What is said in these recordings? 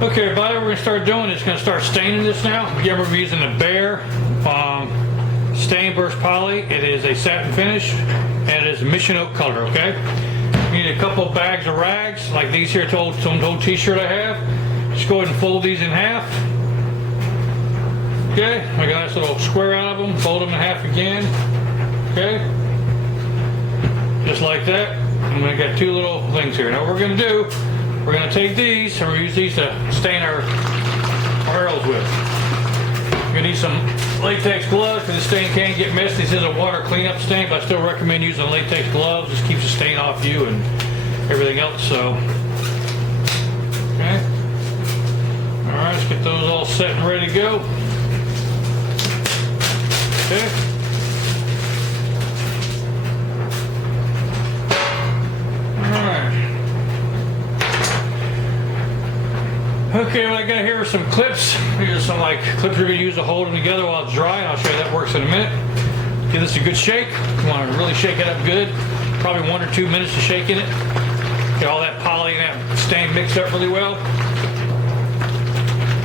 Okay, everybody, we're going to start doing is going to start staining this now. Again, we're using the Bear Stain Burst Poly. It is a satin finish, and it is a mission oak color, okay? You need a couple bags of rags, like these here, some old t-shirt I have. Just go ahead and fold these in half. Okay, I got a nice little square out of them. Fold them in half again. Okay? Just like that. And we got two little things here. Now what we're going to do, we're going to take these and we're going to use these to stain our arrows with. You're going to need some latex gloves because the stain can get messy. This is a water cleanup stain, but I still recommend using latex gloves. Just keeps the stain off you and everything else. So, okay. All right, let's get those all set and ready to go. Okay. Okay, what I got here are some clips. Here's some clips we're going to use to hold them together while it's dry, and I'll show you how that works in a minute. Give this a good shake. You want to really shake it up good. Probably 1 or 2 minutes of shaking it. Get all that poly and that stain mixed up really well.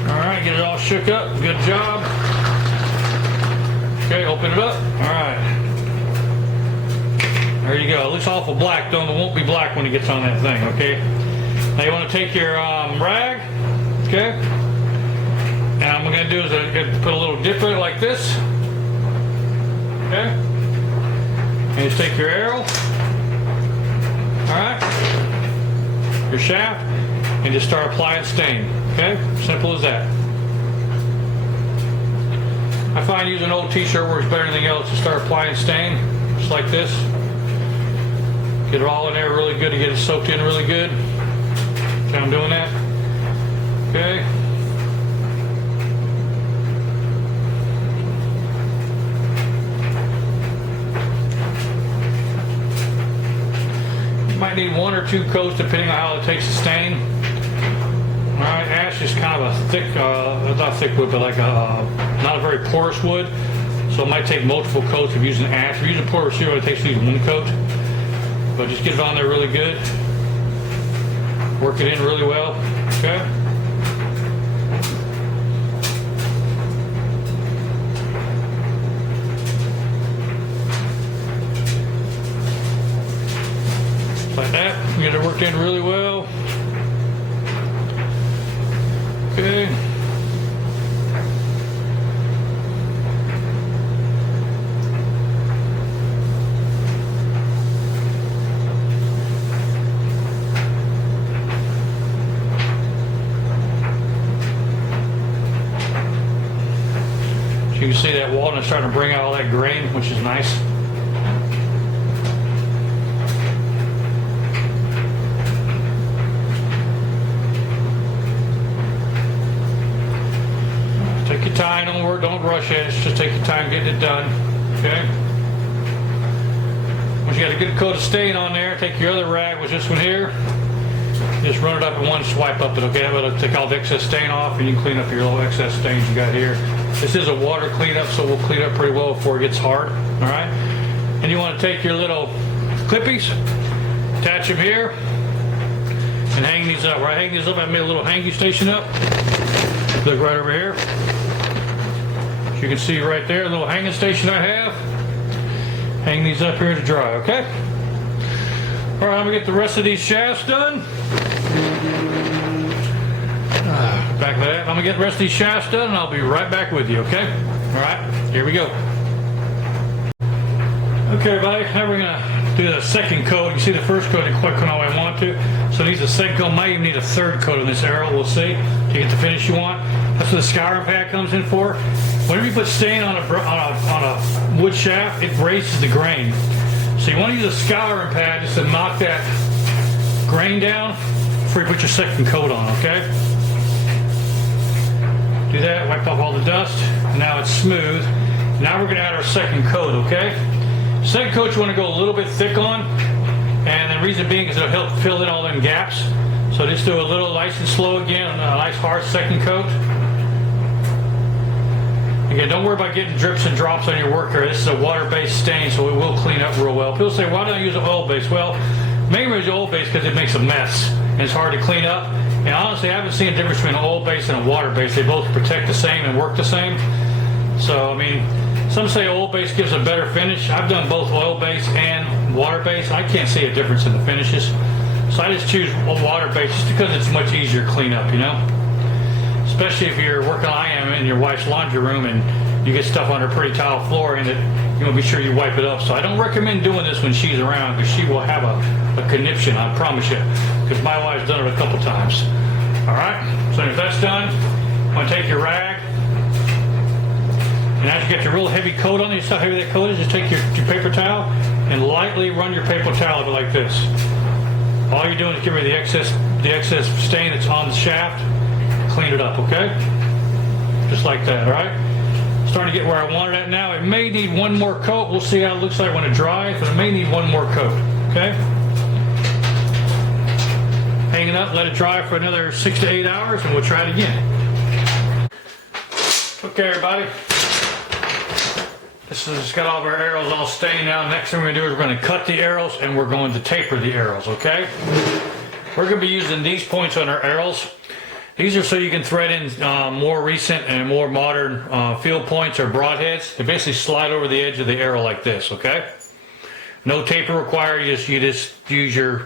Alright, get it all shook up. Good job. Okay, open it up. Alright. There you go. It looks awful black, though. It won't be black when it gets on that thing, okay? Now you want to take your rag. Okay, and what I'm going to do is I'm going to put a little dip in it like this. Okay, and just take your arrow, alright, your shaft, and just start applying stain. Okay, simple as that. I find using an old t-shirt works better than anything else to start applying stain, just like this. Get it all in there really good to get it soaked in really good. Okay, I'm doing that. Okay. You might need 1 or 2 coats depending on how it takes to stain. Alright, ash is kind of a thick, not thick wood, but not a very porous wood. So it might take multiple coats of using ash. If you're using porous steel, it takes to use 1 coat. But just get it on there really good. Work it in really well. Okay. Like that, get it worked in really well. Okay. So you can see that walnut starting to bring out all that grain, which is nice. Take your time, don't rush it, just take your time getting it done, okay? Once you got a good coat of stain on there, take your other rag, with this one here, just run it up in one swipe up it, okay? That'll take all the excess stain off and you can clean up your little excess stains you got here. This is a water cleanup, so we'll clean up pretty well before it gets hard, alright? And you want to take your little clippies, attach them here, and hang these up. Right, hang these up, I made a little hanging station up. Look right over here. You can see right there, a little hanging station I have. Hang these up here to dry, okay? All right, I'm gonna get the rest of these shafts done. Back of that, I'm gonna get the rest of these shafts done and I'll be right back with you, okay? All right, here we go. Okay, everybody, now we're gonna do the second coat. You see the first coat didn't quite come out how I want to. So it needs a second coat, might even need a third coat on this arrow, we'll see. To get the finish you want. That's what the scouring pad comes in for. Whenever you put stain on a wood shaft, it braces the grain. So you want to use a scouring pad just to knock that grain down before you put your second coat on, okay? Do that, wipe off all the dust. Now it's smooth. Now we're going to add our second coat, okay? Second coat you want to go a little bit thick on, and the reason being is it'll help fill in all them gaps. So just do a little nice and slow again, a nice hard second coat. Again, don't worry about getting drips and drops on your work here. This is a water-based stain, so it will clean up real well. People say, why don't I use an oil base? Well, Main reason oil base because it makes a mess and it's hard to clean up. And honestly, I haven't seen a difference between an oil base and a water base. They both protect the same and work the same. So I mean, some say oil base gives a better finish. I've done both oil base and water base. I can't see a difference in the finishes. So I just choose water base just because it's much easier to clean up, you know? Especially if you're working, I am, in your wife's laundry room and you get stuff on her pretty tile floor and you want to be sure you wipe it up. So I don't recommend doing this when she's around because she will have a conniption, I promise you. Because my wife's done it a couple times. Alright, so if that's done, I'm going to take your rag. And after you get your real heavy coat on it, you see how heavy that coat is? Just take your paper towel and lightly run your paper towel over like this. All you're doing is get rid of the excess stain that's on the shaft. Clean it up, okay? Just like that, alright? Starting to get where I want it at now. It may need one more coat. We'll see how it looks like when it dries, but it may need one more coat, okay? Hang it up, let it dry for another 6 to 8 hours, and we'll try it again. Okay, everybody. This has got all of our arrows all stained now. Next thing we're going to do is we're going to cut the arrows and we're going to taper the arrows, okay? We're going to be using these points on our arrows. These are so you can thread in more recent and more modern field points or broadheads. They basically slide over the edge of the arrow like this, okay? No taper required. You just use your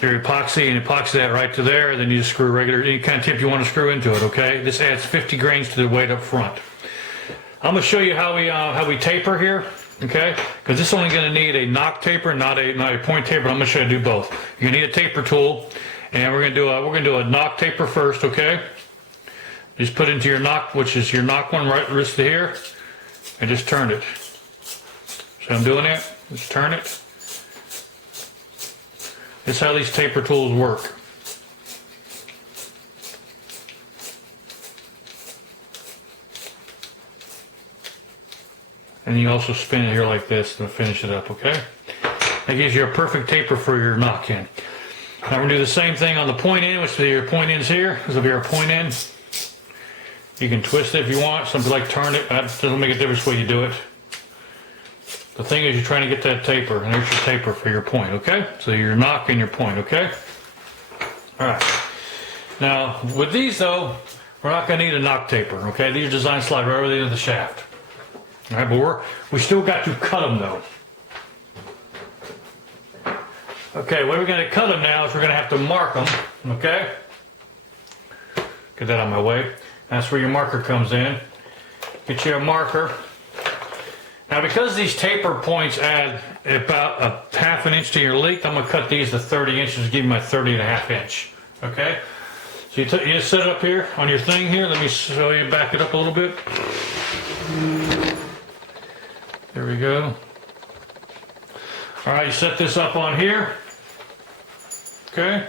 epoxy and epoxy that right to there. Then you just screw regular, any kind of tip you want to screw into it, okay? This adds 50 grains to the weight up front. I'm going to show you how we taper here, okay? Because this is only going to need a knock taper, not a point taper. I'm going to show you how to do both. You're going to need a taper tool, and we're going to do a knock taper first, okay? Just put into your knock, which is your knock one right wrist to here, and just turn it. So I'm doing it. Just turn it. This is how these taper tools work. And you also spin it here like this to finish it up, okay? That gives you a perfect taper for your knock end. Now we're going to do the same thing on the point end, which will be your point ends here. This will be our point end. You can twist it if you want. Some people like turn it. That doesn't make a difference the way you do it. The thing is you're trying to get that taper, and there's your taper for your point, okay? So your knock and your point, okay? Alright. Now, with these though, we're not going to need a knock taper, okay? These are designed to slide right over the end of the shaft. Alright, but we still got to cut them though. Okay, what we're going to cut them now is we're going to have to mark them, okay? Get that out of my way. That's where your marker comes in. Get you a marker. Now because these taper points add about a ½ an inch to your length, I'm going to cut these to 30 inches to give you my 30.5 inch. Okay? So you just set it up here on your thing here. Let me show you, back it up a little bit. There we go. Alright, you set this up on here. Okay?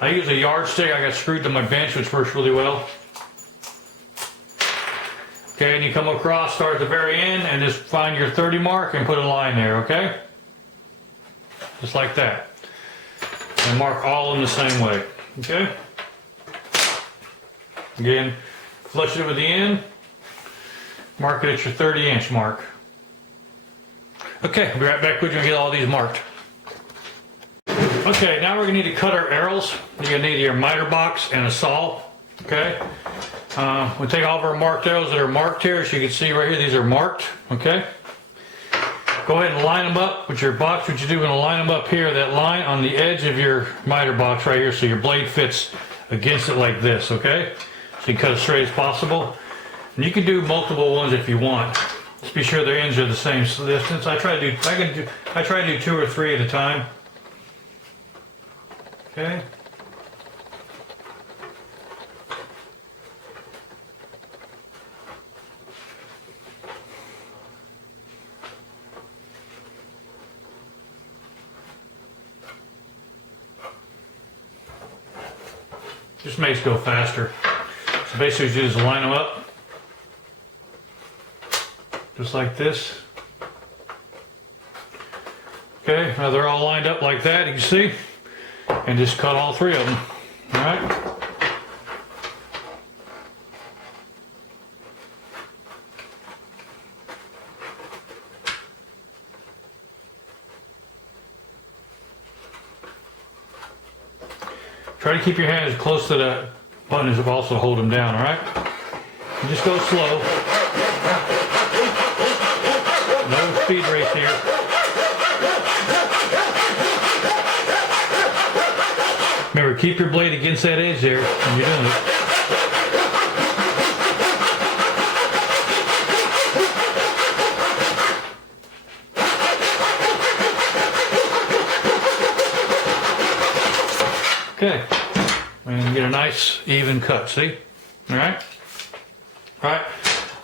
I use a yardstick. I got screwed to my bench, which works really well. Okay, and you come across, start at the very end, and just find your 30 mark and put a line there, okay? Just like that. And mark all in the same way, okay? Again, flush it with the end. Mark it at your 30-inch mark. Okay, I'll be right back with you and get all these marked. Okay, now we're going to need to cut our arrows. You're going to need your miter box and a saw, okay? We'll take all of our marked arrows that are marked here. As you can see right here, these are marked, okay? Go ahead and line them up with your box. What you do, you're going to line them up here, that line on the edge of your miter box right here, so your blade fits against it like this, okay? So you can cut as straight as possible. And you can do multiple ones if you want. Just be sure their ends are the same distance. I try to do 2 or 3 at a time. Okay. Just makes it go faster. So basically you just line them up. Just like this. Okay, now they're all lined up like that, you can see. And just cut all 3 of them. Alright? Try to keep your hands close to the buttons to also hold them down, all right? And just go slow. No speed race here. Remember, keep your blade against that edge there when you're doing it. Okay, and get a nice even cut, see? All right? All right,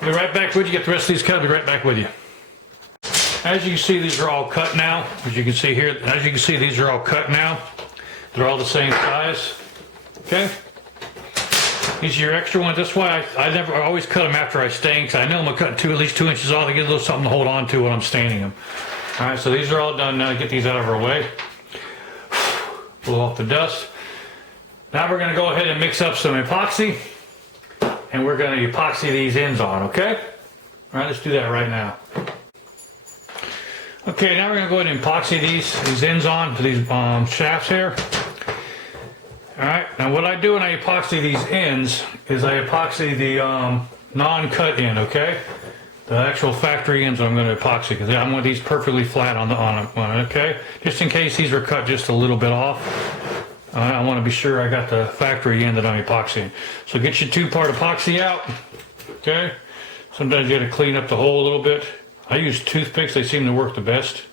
I'll be right back with you. Get the rest of these cut, I'll be right back with you. As you can see, these are all cut now. As you can see here, as you can see, these are all cut now. They're all the same size, okay? These are your extra ones. That's why I always cut them after I stain, because I know I'm gonna cut at least 2 inches off to get a little something to hold on to when I'm staining them. All right, so these are all done now. Get these out of our way. Blow off the dust. Now we're going to go ahead and mix up some epoxy, and we're going to epoxy these ends on, okay? All right, let's do that right now. Okay, now we're going to go ahead and epoxy these ends on to these shafts here. All right, now what I do when I epoxy these ends is I epoxy the non-cut end, okay? The actual factory ends I'm going to epoxy, because I want these perfectly flat on it, okay? Just in case these are cut just a little bit off. I want to be sure I got the factory end that I'm epoxying. So get your 2-part epoxy out, okay? Sometimes you got to clean up the hole a little bit. I use toothpicks, they seem to work the best.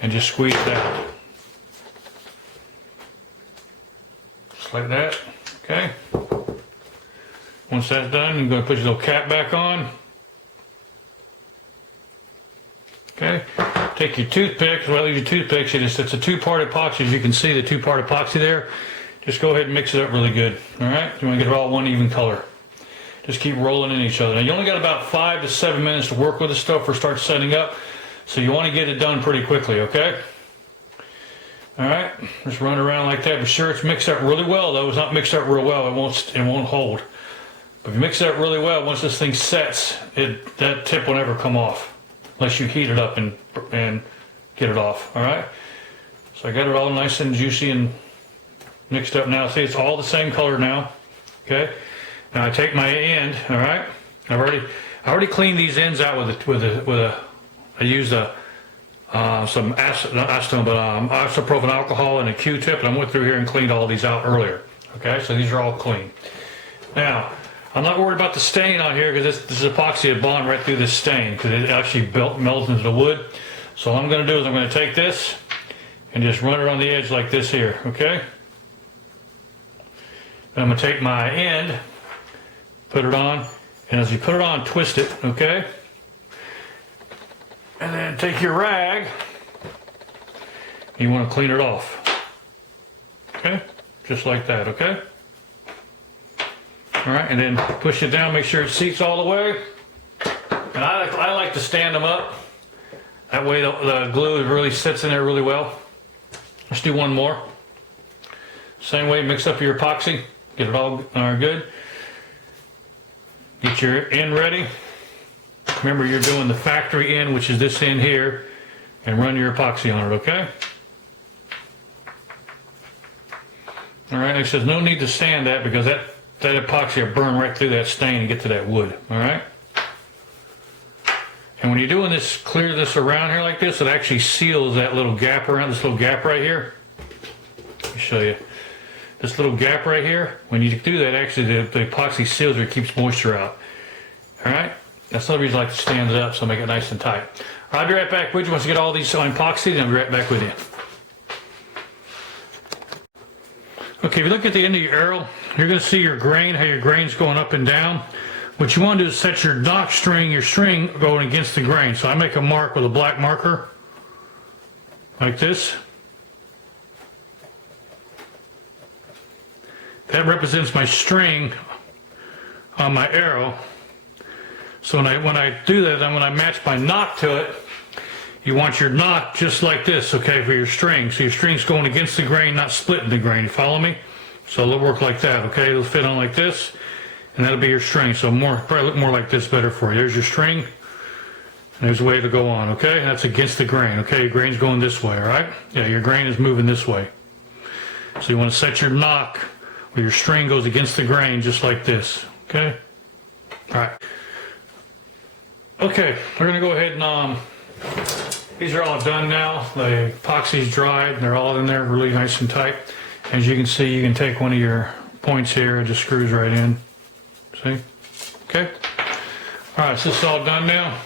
And just squeeze it out. Just like that, okay? Once that's done, you're going to put your little cap back on. Okay, take your toothpicks, well, your toothpicks, it's a 2-part epoxy. As you can see, the 2-part epoxy there. Just go ahead and mix it up really good, all right? You want to get it all one even color. Just keep rolling in each other. Now, you only got about 5 to 7 minutes to work with this stuff or start setting up, so you want to get it done pretty quickly, okay? All right, just run around like that. Be sure it's mixed up really well, though. If it's not mixed up real well, it won't hold. But if you mix it up really well, once this thing sets, that tip will never come off. Unless you heat it up and get it off, all right? So I got it all nice and juicy and mixed up now. See, it's all the same color now, okay? Now I take my end, all right? I already cleaned these ends out I used some isopropyl alcohol and a Q-tip, and I went through here and cleaned all these out earlier, okay? So these are all clean. Now, I'm not worried about the stain on here because this epoxy will bond right through this stain because it actually melts into the wood. So all I'm going to do is I'm going to take this and just run it on the edge like this here, okay? Then I'm going to take my end, put it on, and as you put it on, twist it, okay? And then take your rag, and you want to clean it off, okay? Just like that, okay? All right, and then push it down, make sure it seats all the way. And I like to stand them up. That way the glue really sits in there really well. Let's do one more. Same way, mix up your epoxy. Get it all good. Get your end ready. Remember, you're doing the factory end, which is this end here, and run your epoxy on it, okay? All right, like I said, no need to sand that because that epoxy will burn right through that stain and get to that wood, all right? And when you're doing this, clear this around here like this, it actually seals that little gap around, this little gap right here. Let me show you. This little gap right here, when you do that, actually the epoxy seals it, keeps moisture out, all right? That's the reason I like to stand it up, so make it nice and tight. All right, I'll be right back with you once you get all these epoxied, and I'll be right back with you. Okay, if you look at the end of your arrow, you're going to see your grain, how your grain's going up and down. What you want to do is set your nock string, your string going against the grain. So I make a mark with a black marker, like this. That represents my string on my arrow. So when I do that, then when I match my nock to it, you want your nock just like this, okay, for your string. So your string's going against the grain, not splitting the grain. You follow me? So it'll work like that, okay? It'll fit on like this, and that'll be your string. So probably look more like this better for you. There's your string, and there's a way to go on, okay? And that's against the grain, okay? Your grain's going this way, all right? Yeah, your grain is moving this way. So you want to set your knock where your string goes against the grain, just like this, okay? All right. Okay, we're gonna go ahead and, these are all done now. The epoxy's dried, they're all in there really nice and tight. As you can see, you can take one of your points here, it just screws right in. See? Okay. All right, so this is all done now.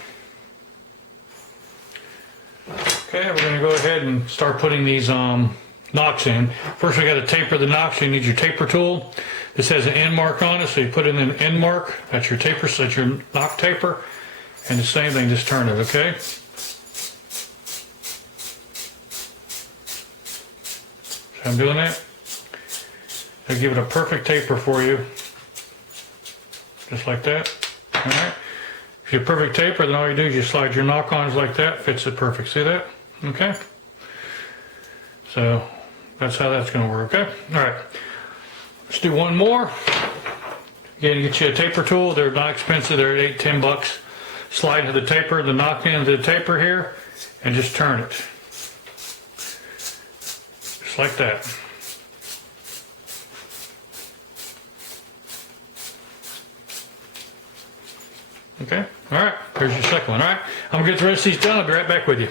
Okay, we're going to go ahead and start putting these nocks in. First, we got to taper the nocks. You need your taper tool. This has an end mark on it, so you put in an end mark. That's your taper, so that's your knock taper. And the same thing, just turn it, okay? So I'm doing that. I'll give it a perfect taper for you. Just like that. All right. If you're perfect taper, then all you do is you slide your knock ons like that, fits it perfect. See that? Okay. So that's how that's going to work. Okay. All right. Let's do one more. Again, get you a taper tool. They're not expensive. They're $8-10. Slide into the taper, the knock into the taper here, and just turn it. Just like that. Okay, all right, there's your second one. All right, I'm gonna get the rest of these done. I'll be right back with you.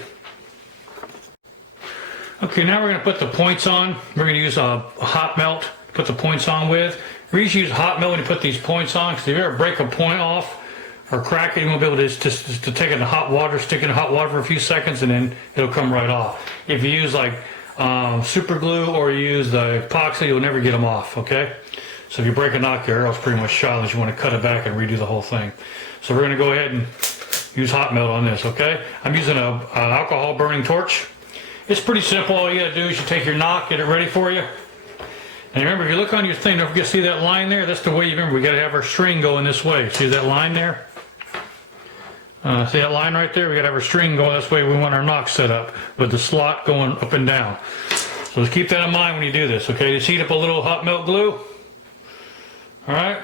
Okay, now we're gonna put the points on. We're gonna use a hot melt to put the points on with. We usually use hot melt when you put these points on, because if you ever break a point off or crack it, you won't be able to just to take it in hot water, stick it in hot water for a few seconds, and then it'll come right off. If you use like super glue or you use the epoxy, you'll never get them off, okay? So if you break a knock, your arrow's pretty much shot unless you want to cut it back and redo the whole thing. So we're going to go ahead and use hot melt on this, okay? I'm using an alcohol burning torch. It's pretty simple. All you got to do is you take your knock, get it ready for you. And remember, if you look on your thing, don't forget to see that line there. That's the way you remember. We got to have our string going this way. See that line there? See that line right there? We got to have our string going this way. We want our knock set up with the slot going up and down. So just keep that in mind when you do this, okay? Just heat up a little hot melt glue. All right.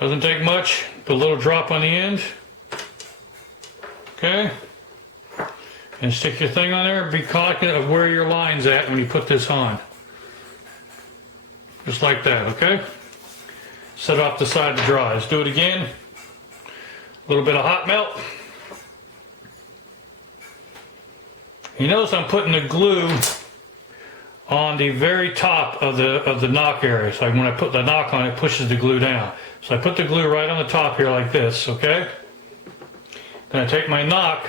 Doesn't take much. Put a little drop on the end. Okay. And stick your thing on there. Be cognizant of where your line's at when you put this on. Just like that, okay? Set it off the side to dry. Let's do it again. A little bit of hot melt. You notice I'm putting the glue on the very top of the knock area. So when I put the knock on, it pushes the glue down. So I put the glue right on the top here like this, okay? Then I take my knock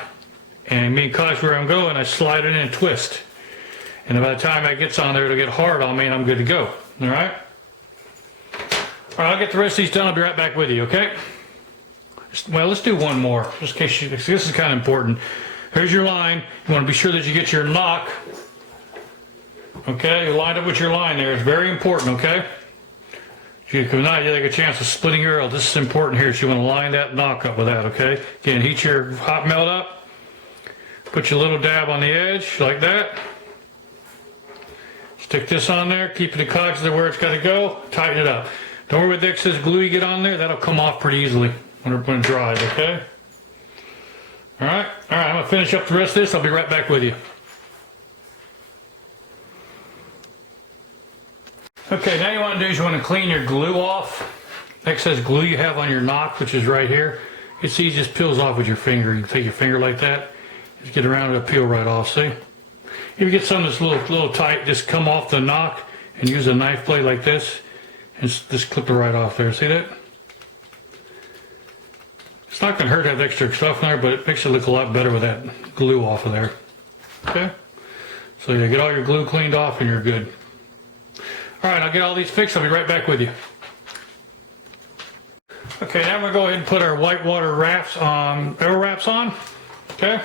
and me cautious where I'm going, I slide it in and twist. And by the time it gets on there, it'll get hard on me and I'm good to go. All right? All right, I'll get the rest of these done. I'll be right back with you, okay? Well, let's do one more, just in case this is kind of important. Here's your line. You want to be sure that you get your knock. Okay, you lined up with your line there. It's very important, okay? If not, you take a chance of splitting your arrow. This is important here, so you want to line that knock up with that, okay? Again, heat your hot melt up. Put your little dab on the edge, like that. Stick this on there, keep the cogs where it's got to go, tighten it up. Don't worry about the excess glue you get on there, that'll come off pretty easily when it dries, okay? Alright, I'm going to finish up the rest of this. I'll be right back with you. Okay, now you want to do is you want to clean your glue off. Excess glue you have on your knock, which is right here. It's easy, just peels off with your finger. You can take your finger like that, just get around it, it'll peel right off, see? If you get some that's a little tight, just come off the knock and use a knife blade like this and just clip it right off there, see that? It's not going to hurt to have extra stuff in there, but it makes it look a lot better with that glue off of there. Okay? So you get all your glue cleaned off and you're good. Alright, I'll get all these fixed. I'll be right back with you. Okay, now we're going to go ahead and put our whitewater wraps on, arrow wraps on. Okay?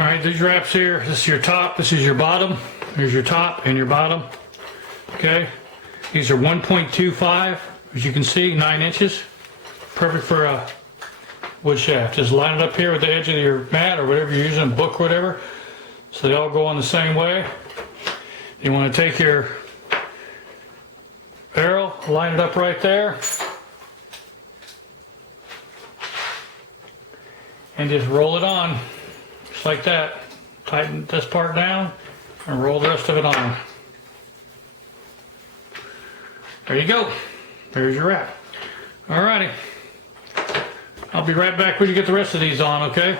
Alright, these wraps here, this is your top, this is your bottom. Here's your top and your bottom. Okay? These are 1.25, as you can see, 9 inches. Perfect for a wood shaft. Just line it up here with the edge of your mat or whatever you're using, a book or whatever. So they all go on the same way. You want to take your line it up right there. And just roll it on, just like that. Tighten this part down and roll the rest of it on. There you go. There's your wrap. Alrighty. I'll be right back when you get the rest of these on, okay?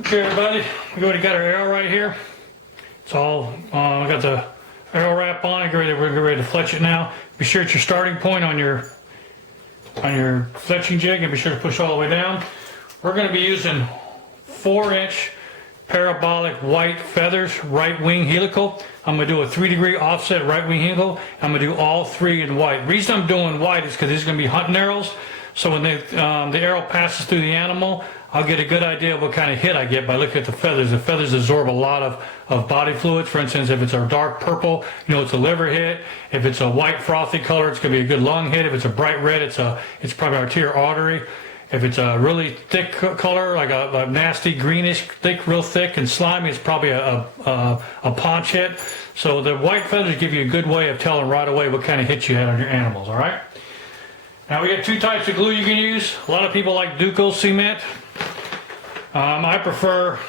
Okay, everybody, we already got our arrow right here. It's all, I got the arrow wrap on it. We're ready to fletch it now. Be sure it's your starting point on your fletching jig, and be sure to push all the way down. We're going to be using 4-inch parabolic white feathers, right wing helical. I'm going to do a 3-degree offset right wing helical. I'm going to do all 3 in white. The reason I'm doing white is because these are going to be hunting arrows. So when the arrow passes through the animal, I'll get a good idea of what kind of hit I get by looking at the feathers. The feathers absorb a lot of body fluids. For instance, if it's a dark purple, you know it's a liver hit. If it's a white frothy color, it's going to be a good lung hit. If it's a bright red, it's probably arterial artery. If it's a really thick color, like a nasty greenish, thick, real thick and slimy, it's probably a paunch hit. So the white feathers give you a good way of telling right away what kind of hit you had on your animals, all right? Now we got 2 types of glue you can use. A lot of people like Duco cement. I prefer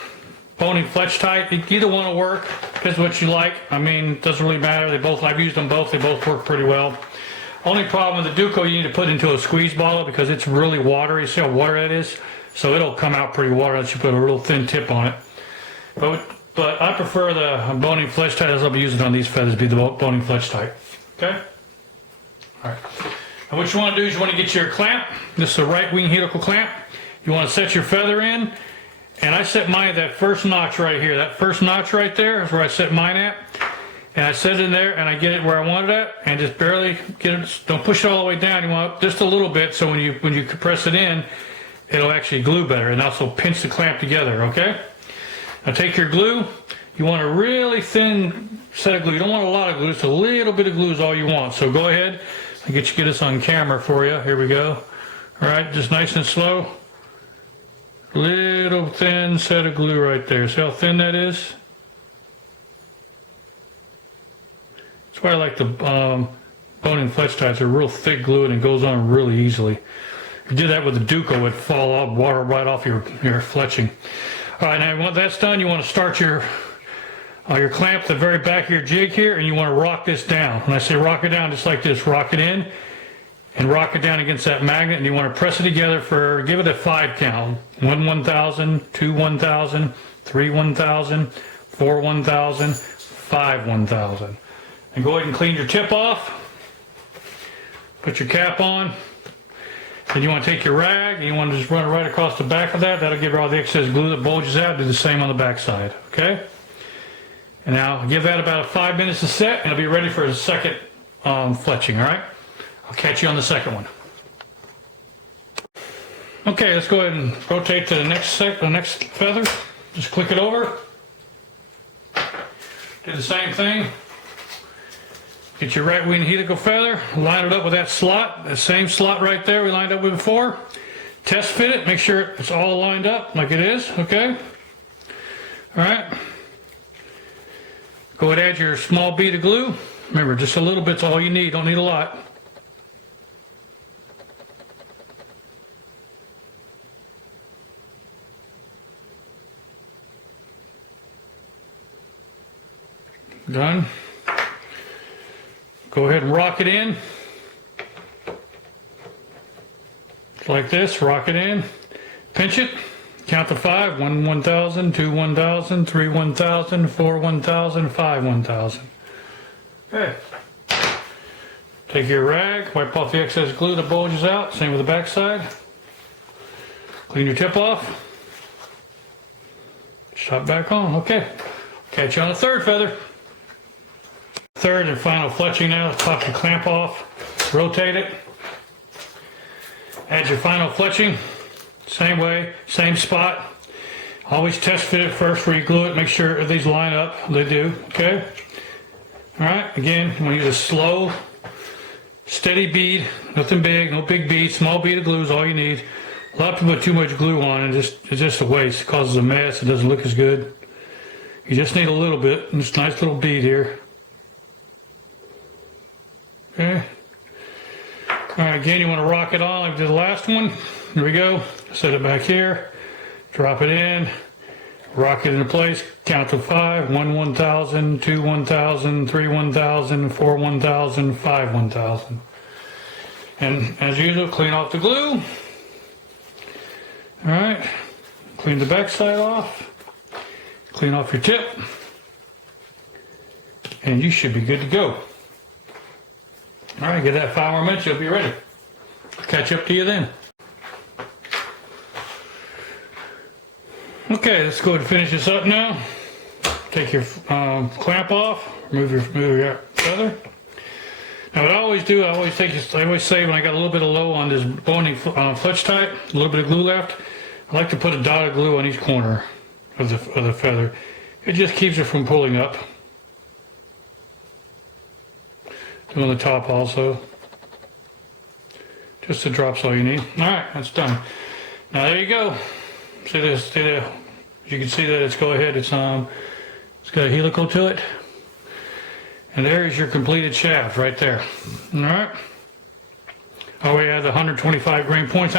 boning fletch type. Either one will work. Depends what you like. I mean, it doesn't really matter. I've used them both. They both work pretty well. Only problem with the Duco, you need to put into a squeeze bottle because it's really watery. See how watery that is? So it'll come out pretty watery unless you put a real thin tip on it. But I prefer the boning fletch type as I'll be using on these feathers, be the boning fletch type. Okay? All right. And what you want to do is you want to get your clamp. This is a right wing helical clamp. You want to set your feather in. And I set mine at that first notch right here. That first notch right there is where I set mine at. And I set it in there and I get it where I want it at. And just barely get it. Don't push it all the way down. You want just a little bit so when you press it in, it'll actually glue better. And also pinch the clamp together, okay? Now take your glue. You want a really thin set of glue. You don't want a lot of glue. Just a little bit of glue is all you want. So go ahead. I'll get this on camera for you. Here we go. All right, just nice and slow. Little thin set of glue right there. See how thin that is? That's why I like the boning fletch types. They're real thick glue and it goes on really easily. If you did that with the Duco, it would fall off, water right off your fletching. All right, now once that's done, you want to start your clamp at the very back of your jig here, and you want to rock this down. When I say rock it down, just like this, rock it in and rock it down against that magnet, and you want to press it together give it a 5 count. 1 1000, 2 1000, 3 1000, 4 1000, 5 1000. And go ahead and clean your tip off. Put your cap on. Then you want to take your rag and you want to just run it right across the back of that. That'll give her all the excess glue that bulges out. Do the same on the back side, okay? And now give that about 5 minutes to set, and it'll be ready for the second fletching, all right? I'll catch you on the second one. Okay, let's go ahead and rotate to the next feather. Just click it over. Do the same thing. Get your right wing helical feather, line it up with that slot, the same slot right there we lined up with before. Test fit it, make sure it's all lined up like it is, okay? All right. Go ahead and add your small bead of glue. Remember, just a little bit's all you need, don't need a lot. Done. Go ahead and rock it in. Just like this, rock it in. Pinch it. Count to 5. 1 1000, 2 1000, 3 1000, 4 1000, 5 1000. Okay. Take your rag, wipe off the excess glue that bulges out. Same with the back side. Clean your tip off. Shot back on. Okay. Catch you on the third feather. Third and final fletching now. Pop your clamp off. Rotate it. Add your final fletching. Same way, same spot. Always test fit it first before you glue it. Make sure these line up. They do. Okay. All right. Again, you want to use a slow, steady bead. Nothing big. No big bead. Small bead of glue is all you need. A lot of people put too much glue on, and it's just a waste. It causes a mess. It doesn't look as good. You just need a little bit, this nice little bead here. Okay. All right, again, you want to rock it on like the last one. Here we go. Set it back here. Drop it in. Rock it into place. Count to 5. 1 1,000, 2 1,000, 3 1,000, 4 1,000, 5 1,000. And as usual, clean off the glue. All right. Clean the back side off. Clean off your tip. And you should be good to go. All right, get that 5 more minutes, you'll be ready. I'll catch up to you then. Okay, let's go ahead and finish this up now. Take your clamp off, remove your feather. Now what I always do, I always say when I got a little bit of low on this boning fletch type, a little bit of glue left, I like to put a dot of glue on each corner of the feather. It just keeps it from pulling up. Do on the top also. Just a drop's all you need. All right, that's done. Now there you go. See this? You can see that it's it's got a helical to it, and there is your completed shaft right there. All right. Oh, we had the 125 grain points.